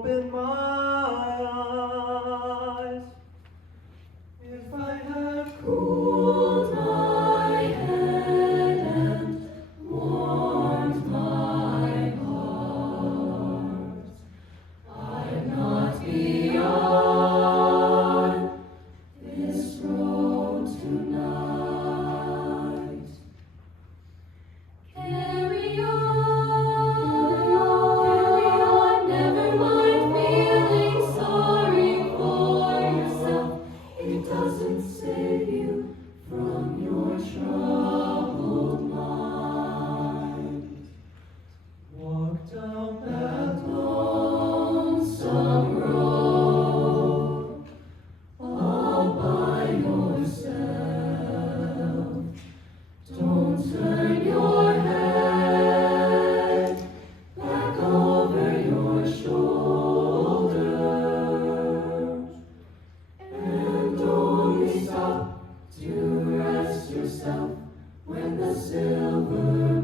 open my eyes. If I had cooled my head and warmed my heart, I'd not be on this road tonight. Carry on, never mind feeling sorry for yourself. It doesn't save you from your troubled mind. Walk down that lonesome road all by yourself. Don't turn your head back over your shoulders, and only stop to rest yourself when the silver